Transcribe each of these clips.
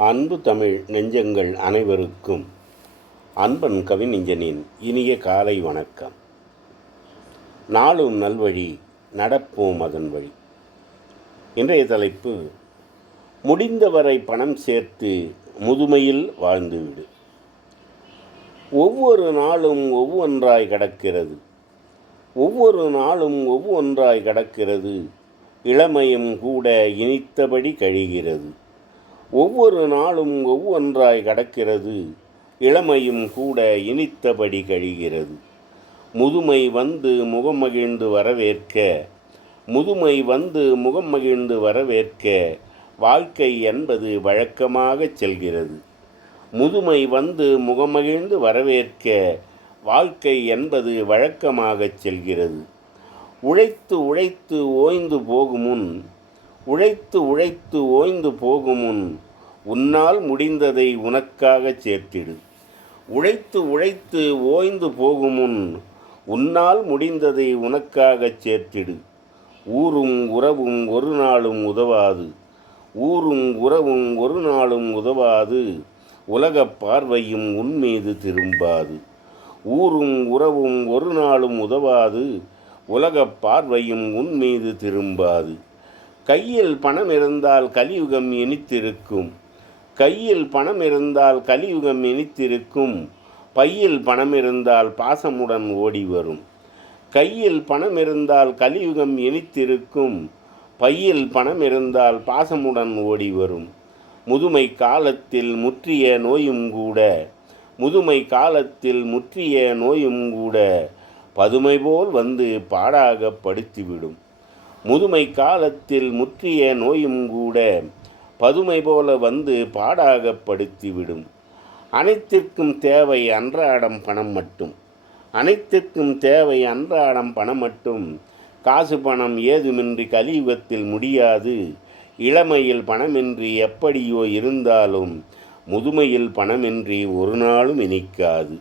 அன்பு தமிழ் நெஞ்சங்கள் அனைவருக்கும் அன்பன் கவிநெஞ்சனின் இனிய காலை வணக்கம். நாளும் நல்வழி நடப்போம் அதன் வழி. இன்றைய தலைப்பு முடிந்தவரை பணம் சேர்த்து முதுமையில் வாழ்ந்துவிடு ஒவ்வொரு நாளும் ஒவ்வொன்றாய் கடக்கிறது. ஒவ்வொரு நாளும் ஒவ்வொன்றாய் கடக்கிறது. இளமையும் கூட இனித்தபடி கழிகிறது. ஒவ்வொரு நாளும் ஒவ்வொன்றாய் கடக்கிறது. இளமையும் கூட இனித்தபடி கழிகிறது. முதுமை வந்து முகம் மகிழ்ந்து வரவேற்க. முதுமை வந்து முகம் மகிழ்ந்து வரவேற்க. வாழ்க்கை என்பது வழக்கமாகச் செல்கிறது. முதுமை வந்து முகமகிழ்ந்து வரவேற்க. வாழ்க்கை என்பது வழக்கமாகச் செல்கிறது. உழைத்து உழைத்து ஓய்ந்து போகும் முன் உழைத்து உழைத்து ஓய்ந்து போகும் முன் உன்னால் முடிந்ததை உனக்காகச் சேர்த்திடு. உழைத்து உழைத்து ஓய்ந்து போகும் முன் உன்னால் முடிந்ததை உனக்காகச் சேர்த்திடு. ஊரும் உறவும் ஒரு நாளும் உதவாது. ஊரும் உறவும் ஒரு நாளும் உதவாது. உலகப் பார்வையும் உன்மீது திரும்பாது. ஊரும் உறவும் ஒரு நாளும் உதவாது. உலகப் பார்வையும் உன்மீது திரும்பாது. கையில் பணம் இருந்தால் கலியுகம் இனித்திருக்கும். கையில் பணம் இருந்தால் கலியுகம் இனித்திருக்கும். பையில் பணம் இருந்தால் பாசமுடன் ஓடி வரும் கையில் பணம் இருந்தால் கலியுகம் இனித்திருக்கும். பையில் பணம் இருந்தால் பாசமுடன் ஓடி வரும் முதுமை காலத்தில் முற்றிய நோயும் கூட. முதுமை காலத்தில் முற்றிய நோயும் கூட. பதுமை போல் வந்து பாடாக படுத்திவிடும் முதுமை காலத்தில் முற்றிய நோயும் கூட பதுமை போல வந்து பாடாகப்படுத்திவிடும். அனைத்திற்கும் தேவை அன்றாடம் பணம் மட்டும். அனைத்திற்கும் தேவை அன்றாடம் பணம் மட்டும். காசு பணம் ஏதுமின்றி கலியுகத்தில் முடியாது. இளமையில் பணமின்றி எப்படியோ இருந்தாலும் முதுமையில் பணமின்றி ஒரு நாளும் இனிக்காது.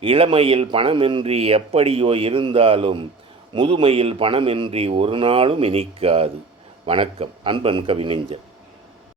இளமையில் பணமின்றி எப்படியோ இருந்தாலும் முதுமையில் பணமின்றி ஒரு நாளும் இனிக்காது. வணக்கம் அன்பன் கவிஞன்